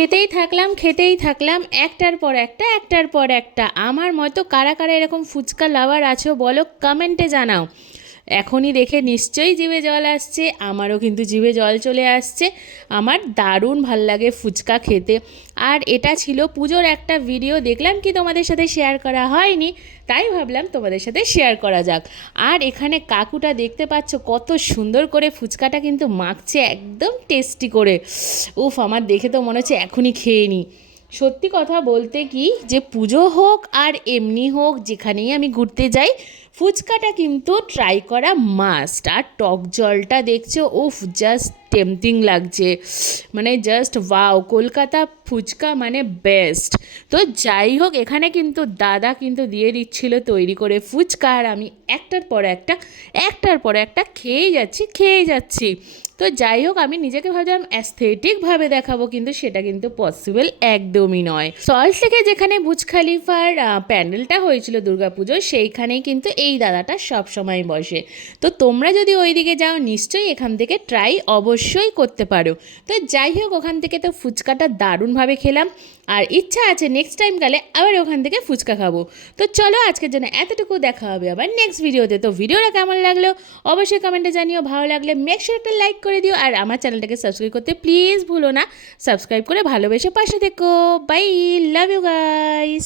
খেতেই থাকলাম একটার পর একটা। আমার মতো কারা কারা এরকম ফুচকা লাভার আছো বলো, কমেন্টে জানাও। এখনই দেখে নিশ্চয়ই জিভে জল আসছে, আমারও কিন্তু জিভে জল চলে আসছে। আমার দারুণ ভাল লাগে ফুচকা খেতে। আর এটা ছিল পুজোর একটা ভিডিও, দেখলাম কি তোমাদের সাথে শেয়ার করা হয়নি, তাই ভাবলাম তোমাদের সাথে শেয়ার করা যাক। আর এখানে কাকুটা দেখতে পাচ্ছ কত সুন্দর করে ফুচকাটা কিন্তু মাখছে, একদম টেস্টি করে। উফ, আমার দেখে তো মনে হচ্ছে এখনই খেয়ে নিই। সত্যি কথা বলতে কি, যে পুজো হোক আর এমনি হোক, যেখানেই আমি ঘুরতে যাই, ফুচকাটা কিন্তু ট্রাই করা মাস্ট। আর টক জলটা দেখছো, উফ, জাস্ট টেম্পটিং লাগছে, মানে জাস্ট ওয়াও, কলকাতা ফুচকা মানে বেস্ট। তো যাই হোক, এখানে কিন্তু দাদা কিন্তু দিয়ে দিচ্ছিল তৈরি করে ফুচকা, আর আমি একটার পর একটা খেয়েই যাচ্ছি। তো যাই হোক, আমি নিজেকে ভাবছিলাম অ্যাস্থেটিকভাবে দেখাবো, কিন্তু সেটা কিন্তু পসিবল একদমই নয়। সল্ট লেকে যেখানে বুর্জ খলিফার প্যান্ডেলটা হয়েছিল দুর্গাপুজোর, সেইখানেই কিন্তু এই দাদাটা সব সময় বসে। তো তোমরা যদি ওই দিকে যাও, নিশ্চয়ই এখান থেকে ট্রাই অবশ্যই করতে পারো। তো যাই হোক, ওখান থেকে তো ফুচকাটা দারুণভাবে খেলাম, আর ইচ্ছা আছে নেক্সট টাইম গেলে আবার ওখান থেকে ফুচকা খাবো। তো চলো, আজকের জন্য এতটুকু, দেখা হবে আবার নেক্সট ভিডিওতে। তো ভিডিওটা কেমন লাগলো অবশ্যই কমেন্টে জানিও, ভালো লাগলে মেক শিওর একটা লাইক করে দিও, আর আমার চ্যানেলটাকে সাবস্ক্রাইব করতে প্লিজ ভুলো না। সাবস্ক্রাইব করে ভালোবেসে পাশে থেকো। Bye, love you guys.